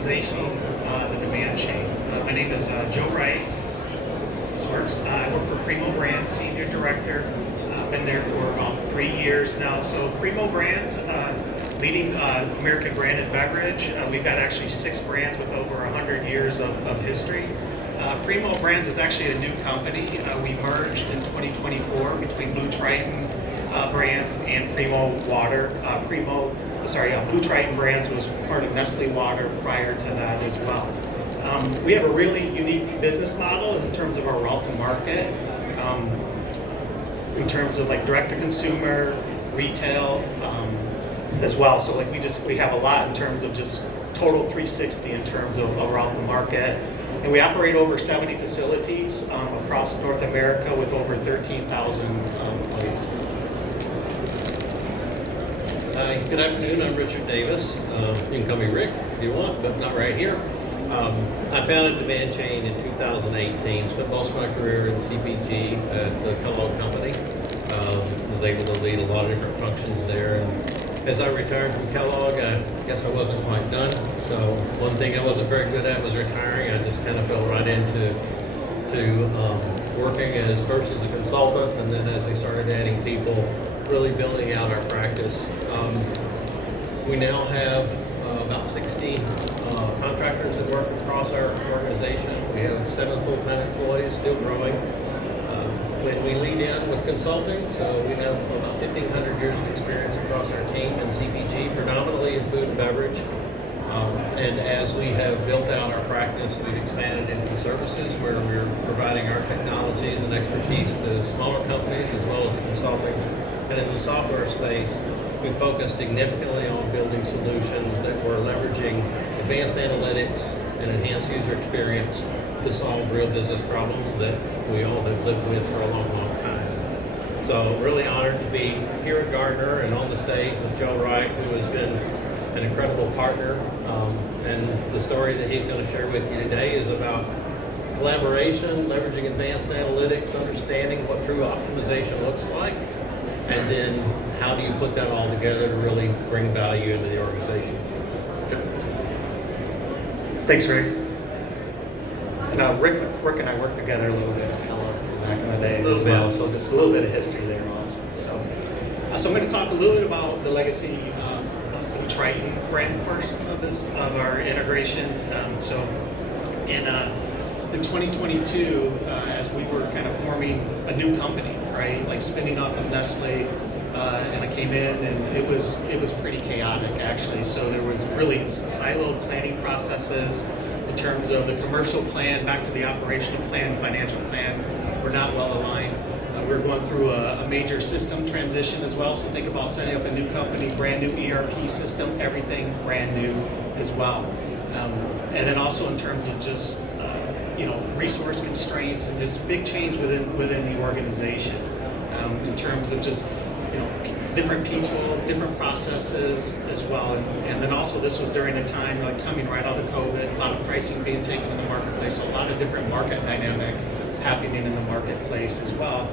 organization, the demand chain. My name is Joe Wright. This works. I work for Primo Brands, Senior Director. I've been there for about 3 years now. So Primo Brands, leading American branded beverage. We've got actually 6 brands with over 100 years of history. Primo Brands is actually a new company. We merged in 2024 between Blue Triton Brands and Primo Water. Blue Triton Brands was part of Nestle Water prior to that as well. We have a really unique business model in terms of our route to market, in terms of like direct to consumer, retail, as well. So like we have a lot in terms of just total 360 in terms of a route to market. And we operate over 70 facilities across North America with over 13,000 employees. Hi, good afternoon. I'm Richard Davis. You can call me Rick if you want, but not right here. I founded Demand Chain in 2018. Spent most of my career in CPG at the Kellogg Company. Was able to lead a lot of different functions there. And as I retired from Kellogg, I guess I wasn't quite done. So one thing I wasn't very good at was retiring. I just kind of fell right into working first as a consultant, and then as we started adding people, really building out our practice. We now have about 60 contractors that work across our organization. We have 7 full-time employees, still growing. When we lead in with consulting, so we have about 1,500 years of experience across our team in CPG, predominantly in food and beverage. And as we have built out our practice, we've expanded into services where we're providing our technologies and expertise to smaller companies as well as consulting. And in the software space, we focus significantly on building solutions that we're leveraging advanced analytics and enhanced user experience to solve real business problems that we all have lived with for a long, long time. So really honored to be here at Gardner and on the stage with Joe Wright, who has been an incredible partner. And the story that he's going to share with you today is about collaboration, leveraging advanced analytics, understanding what true optimization looks like, and then how do you put that all together to really bring value into the organization. Thanks, Rick. Now, Rick and I worked together a little bit at Kellogg back in the day as well, so just a little bit of history there also. So I'm going to talk a little bit about the legacy Blue Triton brand portion of our integration. In 2022, as we were kind of forming a new company, right, like spinning off of Nestle, and I came in and it was pretty chaotic actually. So there was really siloed planning processes in terms of the commercial plan back to the operational plan, financial plan were not well aligned. We were going through a major system transition as well. So think about setting up a new company, brand new ERP system, everything brand new as well. And then also in terms of just resource constraints and just big change within the organization, in terms of just different people, different processes as well. And then also this was during a time like coming right out of COVID, a lot of pricing being taken in the marketplace, so a lot of different market dynamic happening in the marketplace as well.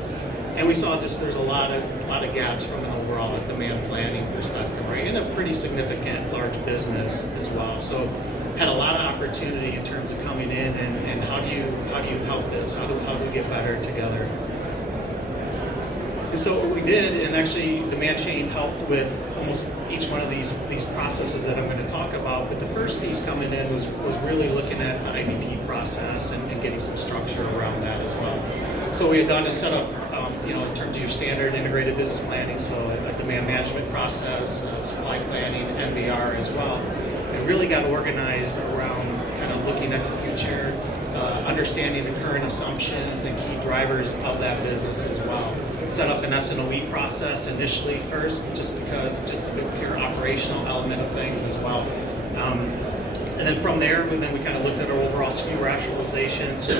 And we saw there's a lot of gaps from an overall demand planning perspective, right? And a pretty significant large business as well. So had a lot of opportunity in terms of coming in and how do you help this? How do we get better together? And so what we did, and actually Demand Chain helped with almost each one of these processes that I'm going to talk about, but the first piece coming in was really looking at the IBP process and getting some structure around that as well. So we had done a setup, in terms of your standard integrated business planning, so a demand management process, supply planning, MBR as well. And really got organized around kind of looking at the future, understanding the current assumptions and key drivers of that business as well. Set up an S&OE process initially first, just the pure operational element of things as well. And then from there, we kind of looked at our overall SKU rationalization. So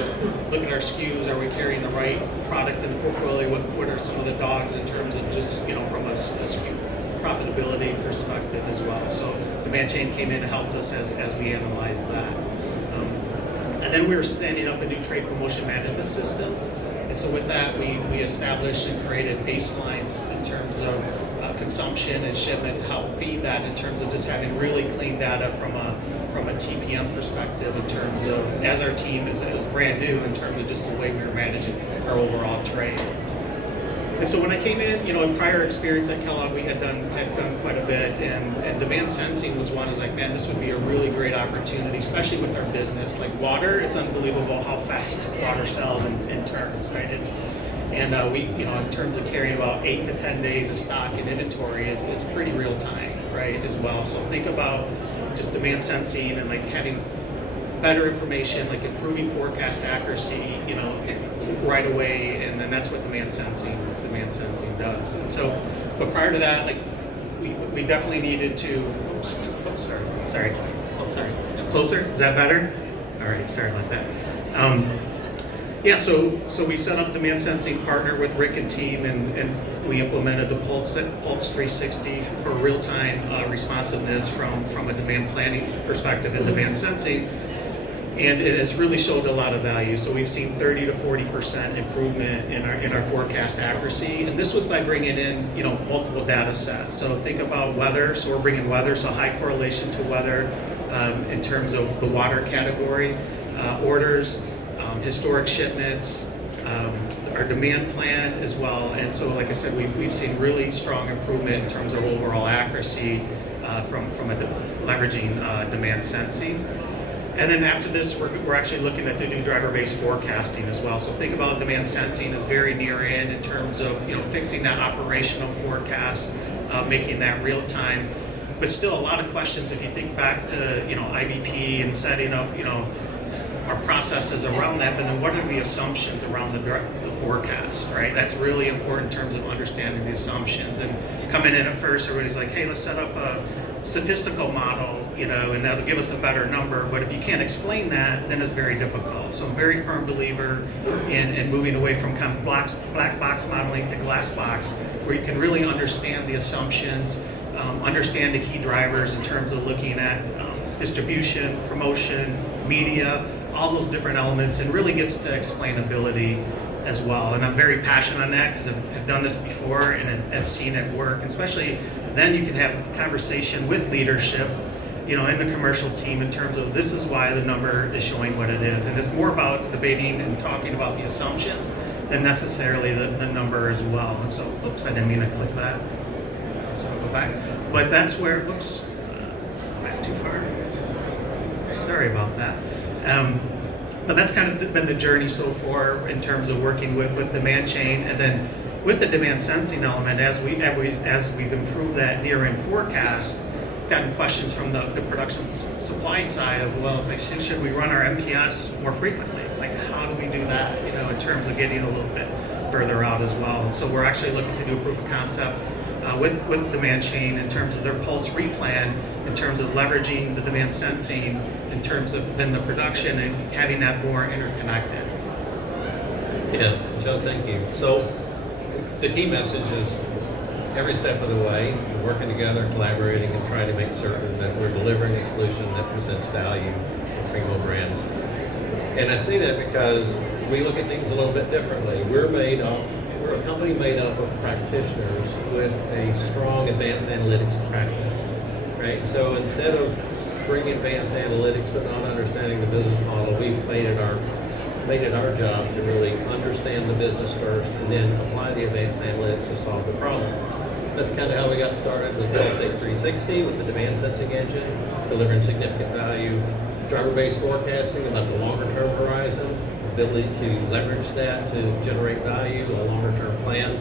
look at our SKUs, are we carrying the right product in the portfolio? What are some of the dogs in terms of just, from a SKU profitability perspective as well. So Demand Chain came in and helped us as we analyzed that. And then we were standing up a new trade promotion management system. And so with that, we established and created baselines in terms of consumption and shipment to help feed that in terms of just having really clean data from a TPM perspective in terms of, as our team is brand new in terms of just the way we were managing our overall trade. And so when I came in, in prior experience at Kellogg, we had done quite a bit, and demand sensing was one. I was like, man, this would be a really great opportunity, especially with our business. Like water, it's unbelievable how fast water sells in terms, right? We, in terms of carrying about 8 to 10 days of stock and inventory, it's pretty real time, right, as well. So think about just demand sensing and like having better information, like improving forecast accuracy, right away, and then that's what demand sensing does. And so, but prior to that, like we definitely needed to. Sorry. Closer? Is that better? All right. Sorry about that. So we set up demand sensing, partner with Rick and team, and we implemented the Pulse 360 for real-time responsiveness from a demand planning perspective and demand sensing. And it has really showed a lot of value. So we've seen 30 to 40% improvement in our forecast accuracy. And this was by bringing in, multiple data sets. So think about weather. So we're bringing weather, so high correlation to weather in terms of the water category, orders, historic shipments, our demand plan as well. And so, like I said, we've seen really strong improvement in terms of overall accuracy from leveraging demand sensing. And then after this, we're actually looking at to do driver-based forecasting as well. So think about demand sensing as very near in terms of fixing that operational forecast, making that real time. But still, a lot of questions if you think back to IBP and setting up our processes around that. But then what are the assumptions around the forecast, right? That's really important in terms of understanding the assumptions. And coming in at first, everybody's like, hey, let's set up a statistical model, and that'll give us a better number. But if you can't explain that, then it's very difficult. So I'm a very firm believer in moving away from kind of black box modeling to glass box, where you can really understand the assumptions, understand the key drivers in terms of looking at distribution, promotion, media, all those different elements, and really gets to explainability as well. And I'm very passionate on that because I've done this before and I've seen it work. And especially then you can have conversation with leadership, in the commercial team in terms of this is why the number is showing what it is. And it's more about debating and talking about the assumptions than necessarily the number as well. And so, oops, I didn't mean to click that. So I'll go back. But that's where, oops, back too far. Sorry about that. But that's kind of been the journey so far in terms of working with demand chain, and then with the demand sensing element, as we've improved that near-in forecast, gotten questions from the production supply side of, well, it's like, should we run our MPS more frequently? Like, how do we do that, in terms of getting a little bit further out as well? And so we're actually looking to do a proof of concept with demand chain in terms of their Pulse replan, in terms of leveraging the demand sensing, in terms of then the production and having that more interconnected. Yeah, Joe, thank you. So the key message is every step of the way, we're working together, collaborating, and trying to make certain that we're delivering a solution that presents value for Primo Brands. And I say that because we look at things a little bit differently. We're a company made up of practitioners with a strong advanced analytics practice, right? So instead of bringing advanced analytics but not understanding the business model, we've made it our job to really understand the business first and then apply the advanced analytics to solve the problem. That's kind of how we got started with Pulse 360 with the demand sensing engine, delivering significant value, driver-based forecasting about the longer-term horizon, ability to leverage that to generate value, a longer-term plan.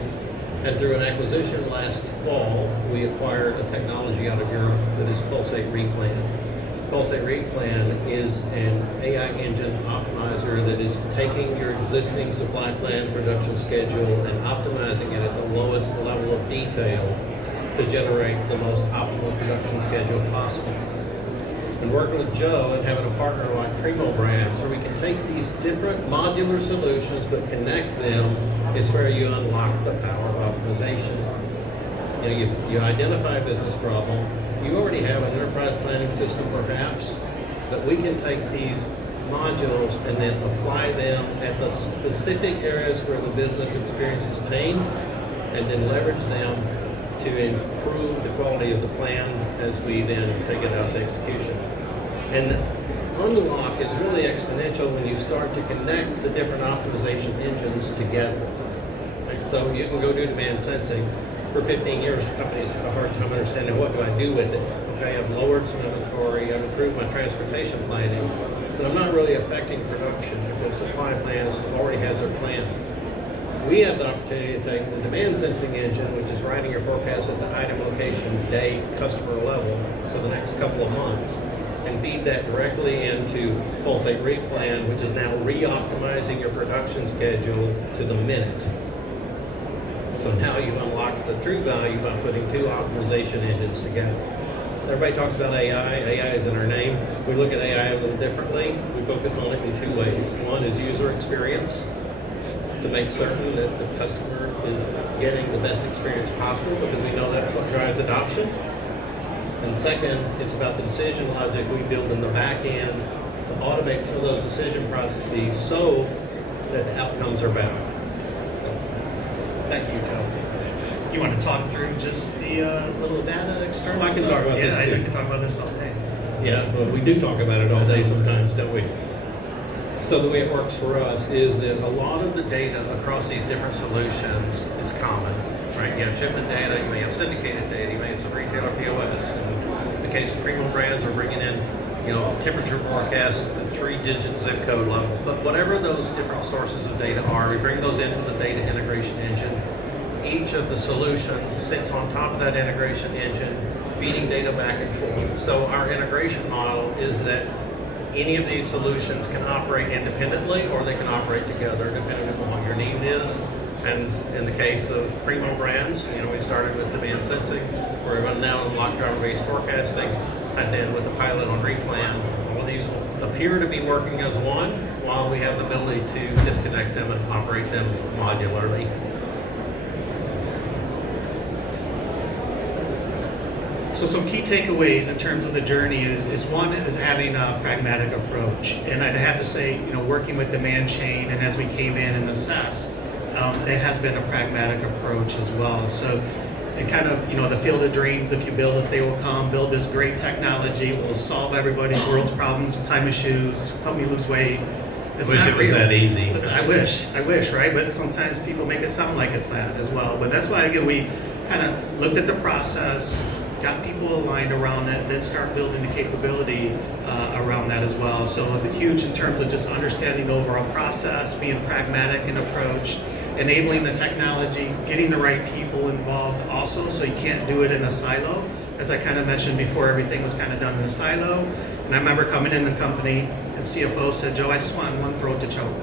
And through an acquisition last fall, we acquired a technology out of Europe that is Pulse Replan. Pulse Replan is an AI engine optimizer that is taking your existing supply plan, production schedule, and optimizing it at the lowest level of detail to generate the most optimal production schedule possible. And working with Joe and having a partner like Primo Brands, where we can take these different modular solutions but connect them, is where you unlock the power of optimization. You identify a business problem. You already have an enterprise planning system, perhaps, but we can take these modules and then apply them at the specific areas where the business experiences pain, and then leverage them to improve the quality of the plan as we then take it out to execution. And the unlock is really exponential when you start to connect the different optimization engines together. Right? So you can go do demand sensing. For 15 years, companies have a hard time understanding what do I do with it. Okay, I've lowered some inventory, I've improved my transportation planning, but I'm not really affecting production because supply plans already has their plan. We have the opportunity to take the demand sensing engine, which is writing your forecast at the item, location, date, customer level for the next couple of months, and feed that directly into Pulsate Replan, which is now re-optimizing your production schedule to the minute. So now you unlock the true value by putting two optimization engines together. Everybody talks about AI. AI is in our name. We look at AI a little differently. We focus on it in two ways. One is user experience, to make certain that the customer is getting the best experience possible, because we know that's what drives adoption. And second, it's about the decision logic we build in the back end to automate some of those decision processes so that the outcomes are better. So, thank you, Joe. You want to talk through just the little data external I can stuff? talk about this too. I can talk about this all day. Yeah, well, we do talk about it all day sometimes, don't we? So the way it works for us is that a lot of the data across these different solutions is common, right? You have shipment data, you may have syndicated data, you may have some retailer POS. In the case of Primo Brands, we're bringing in, temperature forecasts at the 3-digit zip code level. But whatever those different sources of data are, we bring those into the data integration engine. Each of the solutions sits on top of that integration engine, feeding data back and forth. So our integration model is that any of these solutions can operate independently or they can operate together depending on what your need is. And in the case of Primo Brands, we started with demand sensing. We're now on lock driver-based forecasting, and then with the pilot on Replan. All of these will appear to be working as one, while we have the ability to disconnect them and operate them modularly. So some key takeaways in terms of the journey is one is having a pragmatic approach. And I'd have to say, working with demand chain, and as we came in and assessed, it has been a pragmatic approach as well. So and kind of, the field of dreams, if you build it, they will come. Build this great technology, it will solve everybody's world's problems, tie my shoes, help me lose weight. It's wish not it was real. that easy. I wish, right? But sometimes people make it sound like it's that as well. But that's why, again, we kind of looked at the process, got people aligned around it, then start building the capability around that as well. So huge in terms of just understanding the overall process, being pragmatic in approach, enabling the technology, getting the right people involved also, so you can't do it in a silo. As I kind of mentioned before, everything was kind of done in a silo. And I remember coming in the company and CFO said, Joe, I just want one throat to choke,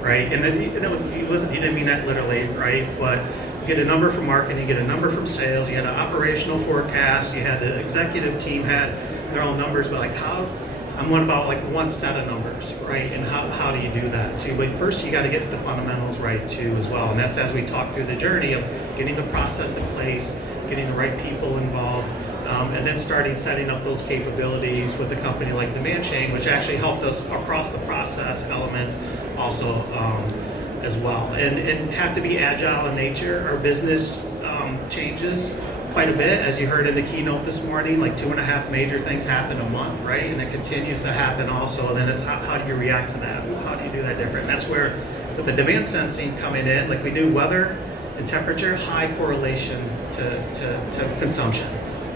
right? And then he didn't mean that literally, right? But you get a number from marketing, you get a number from sales, you had an operational forecast, you had the executive team had their own numbers, but I'm one about one set of numbers, right? And how do you do that too? But first you got to get the fundamentals right too as well. And that's as we talk through the journey of getting the process in place, getting the right people involved, and then setting up those capabilities with a company like Demand Chain, which actually helped us across the process elements also as well. And have to be agile in nature. Our business changes quite a bit, as you heard in the keynote this morning, 2.5 major things happen a month, right? And it continues to happen also. And then it's how do you react to that? How do you do that different? And that's where, with the demand sensing coming in, we knew weather and temperature, high correlation to consumption.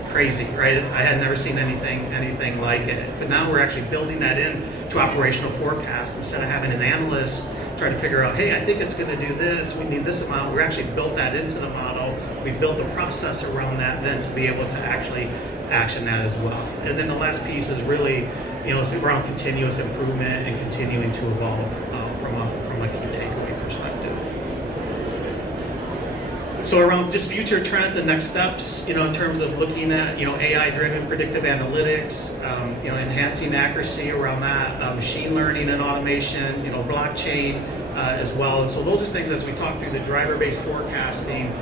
Crazy, right? I had never seen anything like it. But now we're actually building that in to operational forecast instead of having an analyst try to figure out, hey, I think it's going to do this, we need this amount. We actually built that into the model. We built the process around that then to be able to actually action that as well. And then the last piece is really, it's around continuous improvement and continuing to evolve from a key takeaway perspective. So around just future trends and next steps, in terms of looking at, AI-driven predictive analytics, enhancing accuracy around that, machine learning and automation, blockchain as well. And so those are things as we talk through the driver-based forecasting,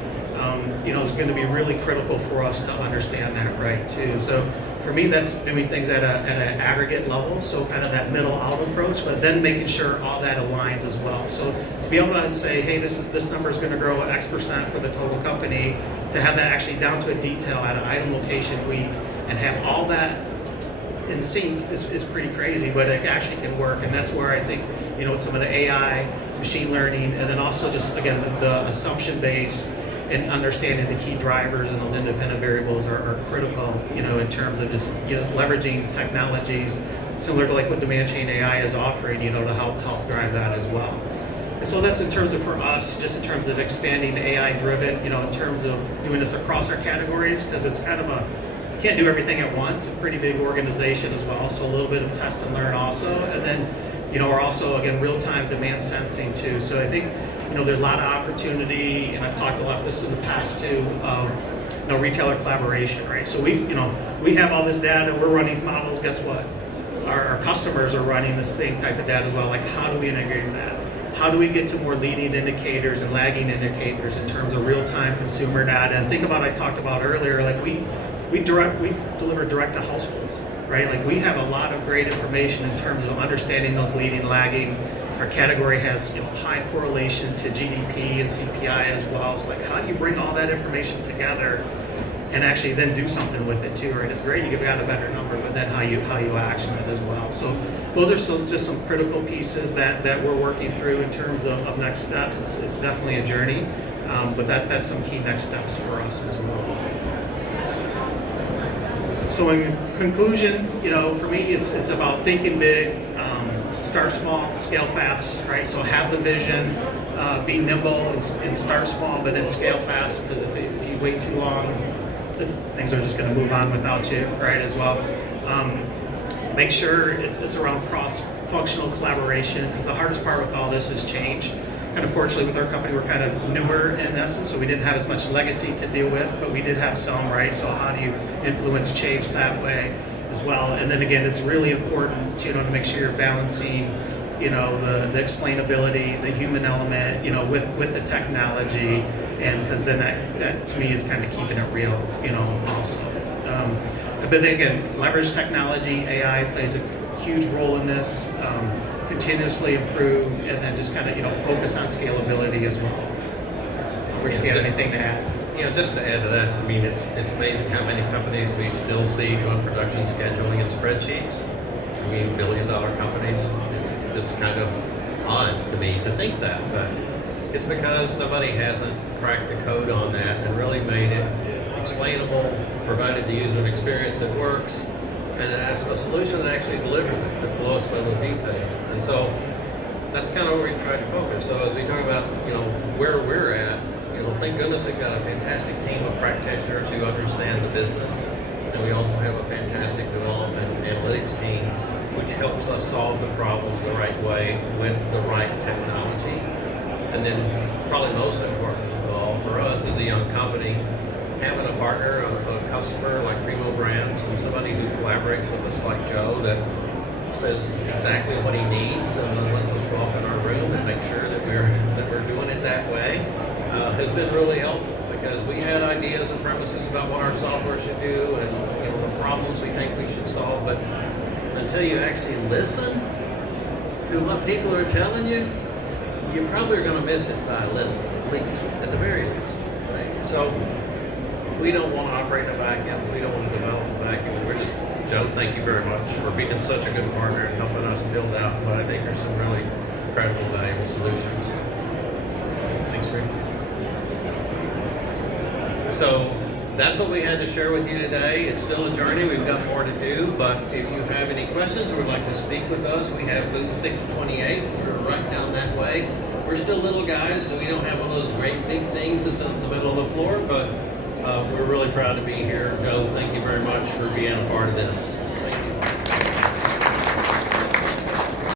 is going to be really critical for us to understand that right too. So for me, that's doing things at an aggregate level, so kind of that middle out approach, but then making sure all that aligns as well. So to be able to say, hey, this number is going to grow X% for the total company, to have that actually down to a detail at an item location week and have all that in sync is pretty crazy, but it actually can work. And that's where I think, some of the AI, machine learning, and then also just, again, the assumption base and understanding the key drivers and those independent variables are critical, in terms of just leveraging technologies similar to like what Demand Chain AI is offering, to help drive that as well. And so that's in terms of, for us, just in terms of expanding AI driven, in terms of doing this across our categories, because it's kind of you can't do everything at once, a pretty big organization as well, so a little bit of test and learn also. And then, we're also, again, real-time demand sensing too. So I think, there's a lot of opportunity, and I've talked a lot this in the past too, of retailer collaboration, right? So we have all this data, we're running these models. Guess what? Our customers are running the same type of data as well. Like, how do we integrate that? How do we get to more leading indicators and lagging indicators in terms of real-time consumer data? And think about, I talked about earlier, like we deliver direct to households, right? Like, we have a lot of great information in terms of understanding those leading, lagging. Our category has high correlation to GDP and CPI as well. So like, how do you bring all that information together and actually then do something with it too, right? It's great, you've got a better number, but then how you action it as well. So those are just some critical pieces that we're working through in terms of next steps. It's definitely a journey, but that's some key next steps for us as well. So in conclusion, for me, it's about thinking big, start small, scale fast, right? So have the vision, be nimble, and start small, but then scale fast, because if you wait too long, things are just going to move on without you, right, as well. Make sure it's around cross-functional collaboration, because the hardest part with all this is change. Kind of fortunately with our company, we're kind of newer in essence, so we didn't have as much legacy to deal with, but we did have some, right? So how do you influence change that way as well? And then again, it's really important, to make sure you're balancing, the explainability, the human element, with the technology, and because then that to me is kind of keeping it real, also. But then again, leverage technology, AI plays a huge role in this. Continuously improve, and then just kind of focus on scalability as well. If you have anything to add. Just to add to that, I mean, it's amazing how many companies we still see doing production scheduling and spreadsheets. I mean, billion-dollar companies. It's just kind of odd to me to think that, but it's because somebody hasn't cracked the code on that and really made it explainable, provided the user an experience that works, and as a solution that actually delivers it at the lowest level of detail. And so that's kind of where we try to focus. So as we talk about, where we're at, thank goodness we've got a fantastic team of practitioners who understand the business. And we also have a fantastic development and analytics team, which helps us solve the problems the right way with the right technology. And then probably most important of all for us as a young company, having a partner, a customer like Primo Brands, and somebody who collaborates with us like Joe that says exactly what he needs and then lets us go off in our room and make sure that we're doing it that way, has been really helpful, because we had ideas and premises about what our software should do and the problems we think we should solve, but until you actually listen to what people are telling you, you probably are going to miss it by a little, at the very least, right? So we don't want to operate in a vacuum. We don't want to develop a vacuum. And we're just, Joe, thank you very much for being such a good partner and helping us build out what I think are some really incredible, valuable solutions. Thanks, Rick. So that's what we had to share with you today. It's still a journey. We've got more to do, but if you have any questions or would like to speak with us, we have booth 628. We're right down that way. We're still little guys, so we don't have one of those great big things that's in the middle of the floor, but we're really proud to be here. Joe, thank you very much for being a part of this.